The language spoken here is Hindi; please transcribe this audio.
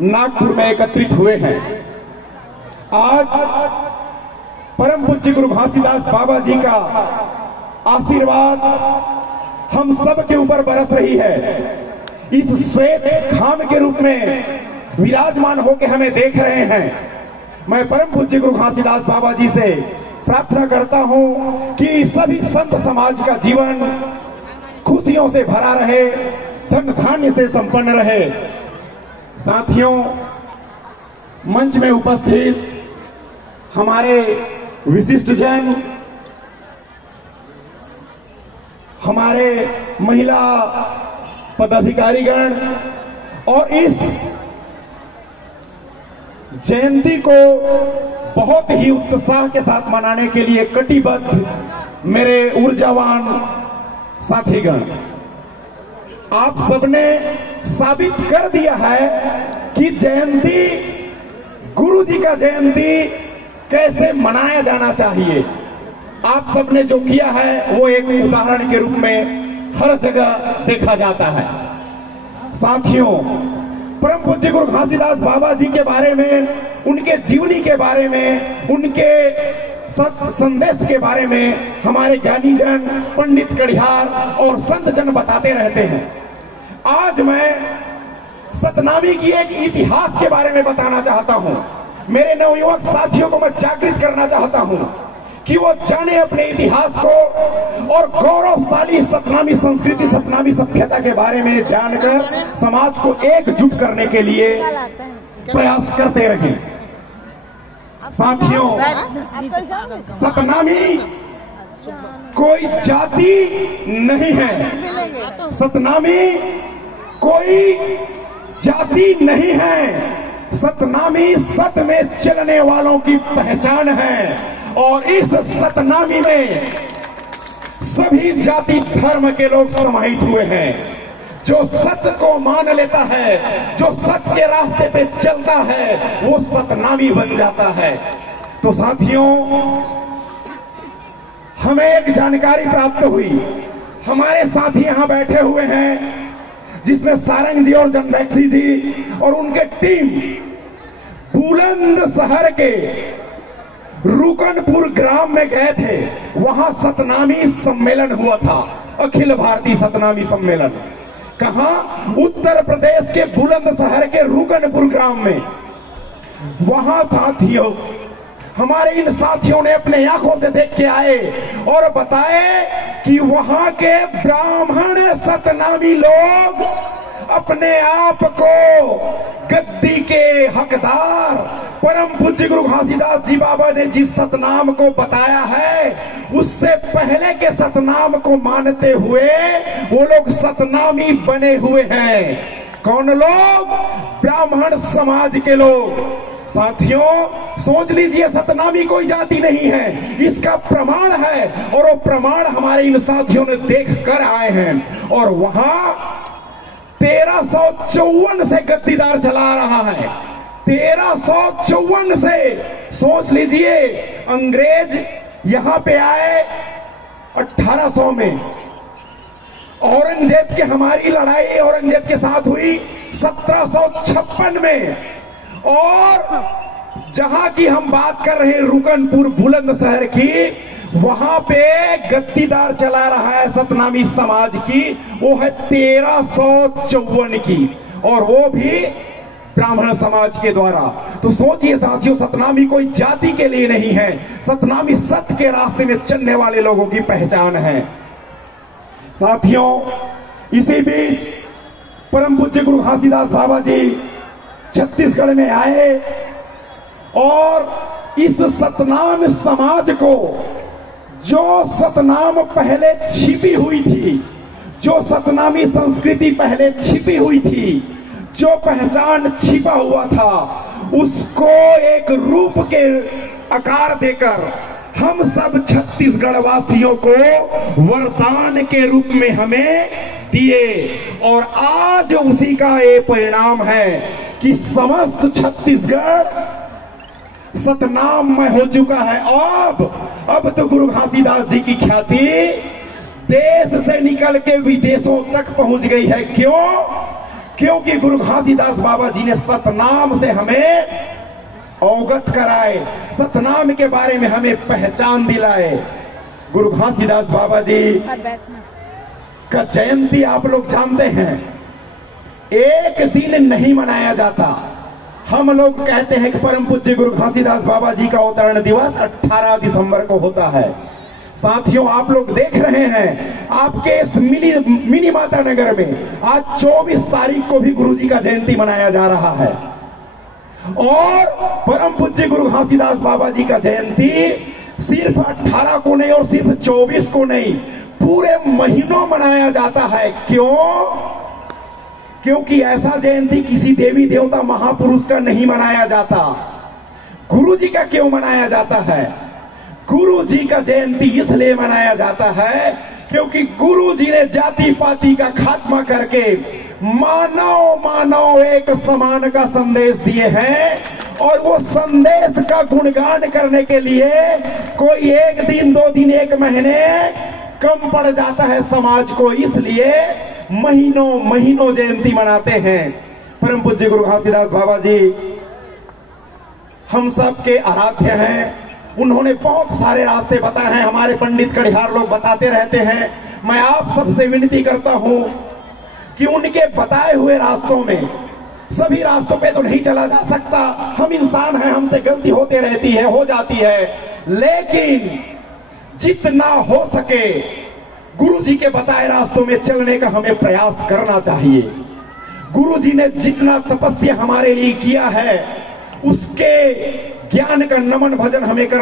नागपुर में एकत्रित हुए हैं। आज परम पूज्य गुरु घासीदास बाबा जी का आशीर्वाद हम सब के ऊपर बरस रही है। इस श्वेत खाम के रूप में विराजमान होकर हमें देख रहे हैं। मैं परम पूज्य गुरु घासीदास बाबा जी से प्रार्थना करता हूं कि सभी संत समाज का जीवन खुशियों से भरा रहे, धन धान्य से संपन्न रहे। साथियों, मंच में उपस्थित हमारे विशिष्ट जन, हमारे महिला पदाधिकारीगण और इस जयंती को बहुत ही उत्साह के साथ मनाने के लिए कटिबद्ध मेरे ऊर्जावान साथीगण, आप सबने साबित कर दिया है कि जयंती, गुरु जी का जयंती कैसे मनाया जाना चाहिए। आप सबने जो किया है वो एक उदाहरण के रूप में हर जगह देखा जाता है। साथियों, परम पूज्य गुरु घासीदास बाबा जी के बारे में, उनके जीवनी के बारे में, उनके सत्य संदेश के बारे में हमारे ज्ञानी जन, पंडित कड़ियार और संत जन बताते रहते हैं। आज मैं सतनामी की एक इतिहास के बारे में बताना चाहता हूं। मेरे नवयुवक साथियों को मैं जागृत करना चाहता हूं कि वो जाने अपने इतिहास को और गौरवशाली सतनामी संस्कृति, सतनामी सभ्यता के बारे में जानकर समाज को एकजुट करने के लिए प्रयास करते रहें। साथियों, सतनामी कोई जाति नहीं है। सतनामी कोई जाति नहीं है। सतनामी सत में चलने वालों की पहचान है और इस सतनामी में सभी जाति धर्म के लोग समाहित हुए हैं। जो सत्य को मान लेता है, जो सत्य के रास्ते पे चलता है, वो सतनामी बन जाता है। तो साथियों, हमें एक जानकारी प्राप्त हुई। हमारे साथी यहां बैठे हुए हैं, जिसमें सारंग जी और जनबैक्सी जी और उनके टीम बुलंदशहर के रुकनपुर ग्राम में गए थे। वहां सतनामी सम्मेलन हुआ था, अखिल भारतीय सतनामी सम्मेलन। कहां? उत्तर प्रदेश के बुलंदशहर के रुकनपुर ग्राम में। वहां साथियों, हमारे इन साथियों ने अपने आंखों से देख के आए और बताए कि वहां के ब्राह्मण सतनामी लोग अपने आप को गद्दी के हकदार परम पूज्य गुरु घासीदास जी बाबा ने जिस सतनाम को बताया है, उससे पहले के सतनाम को मानते हुए वो लोग सतनामी बने हुए हैं। कौन लोग? ब्राह्मण समाज के लोग। साथियों, सोच लीजिए, सतनामी कोई जाति नहीं है, इसका प्रमाण है और वो प्रमाण हमारे इन साथियों ने देख कर आए हैं। और वहां 1354 से गद्दीदार चला रहा है। 1354 से। सोच लीजिए, अंग्रेज यहां पे आए 1800 में। औरंगजेब के, हमारी लड़ाई औरंगजेब के साथ हुई 1756 में। और जहां की हम बात कर रहे हैं रुकनपुर बुलंदशहर की, वहां पे गद्दीदार चला रहा है सतनामी समाज की, वो है 1354 की, और वो भी ब्राह्मण समाज के द्वारा। तो सोचिए साथियों, सतनामी कोई जाति के लिए नहीं है, सतनामी सत्य के रास्ते में चलने वाले लोगों की पहचान है। साथियों, इसी बीच परम पूज्य गुरु घासीदास बाबा जी छत्तीसगढ़ में आए और इस सतनाम समाज को, जो सतनाम पहले छिपी हुई थी, जो सतनामी संस्कृति पहले छिपी हुई थी, जो पहचान छिपा हुआ था, उसको एक रूप के आकार देकर हम सब छत्तीसगढ़ वासियों को वरदान के रूप में हमें दिए। और आज उसी का ये परिणाम है कि समस्त छत्तीसगढ़ सतनाममय हो चुका है। अब तो गुरु घासीदास जी की ख्याति देश से निकल के विदेशों तक पहुंच गई है। क्यों? क्योंकि गुरु घासीदास बाबा जी ने सतनाम से हमें अवगत कराए, सतनाम के बारे में हमें पहचान दिलाए। गुरु घासीदास बाबा जी का जयंती आप लोग जानते हैं, एक दिन नहीं मनाया जाता। हम लोग कहते हैं कि परम पूज्य गुरु घासीदास बाबा जी का अवतरण दिवस 18 दिसंबर को होता है। साथियों, आप लोग देख रहे हैं आपके इस मिनी माता नगर में आज 24 तारीख को भी गुरु जी का जयंती मनाया जा रहा है और परम पूज्य गुरु घासीदास बाबा जी का जयंती सिर्फ 18 को नहीं और सिर्फ 24 को नहीं, पूरे महीनों मनाया जाता है। क्यों? क्योंकि ऐसा जयंती किसी देवी देवता महापुरुष का नहीं मनाया जाता। गुरु जी का क्यों मनाया जाता है? गुरु जी का जयंती इसलिए मनाया जाता है क्योंकि गुरु जी ने जाति पाति का खात्मा करके मानव मानव एक समान का संदेश दिए हैं और वो संदेश का गुणगान करने के लिए कोई एक दिन, 2 दिन, 1 महीने कम पड़ जाता है समाज को, इसलिए महीनों महीनों जयंती मनाते हैं। परम पूज्य गुरु घासीदास बाबा जी हम सब के आराध्य हैं। उन्होंने बहुत सारे रास्ते बताए हैं, हमारे पंडित कड़िहार लोग बताते रहते हैं। मैं आप सबसे विनती करता हूं कि उनके बताए हुए रास्तों में, सभी रास्तों पे तो नहीं चला जा सकता, हम इंसान हैं, हमसे गलती होते रहती है, हो जाती है, लेकिन जितना हो सके गुरु जी के बताए रास्तों में चलने का हमें प्रयास करना चाहिए। गुरु जी ने जितना तपस्या हमारे लिए किया है उसके ज्ञान का नमन भजन हमें कर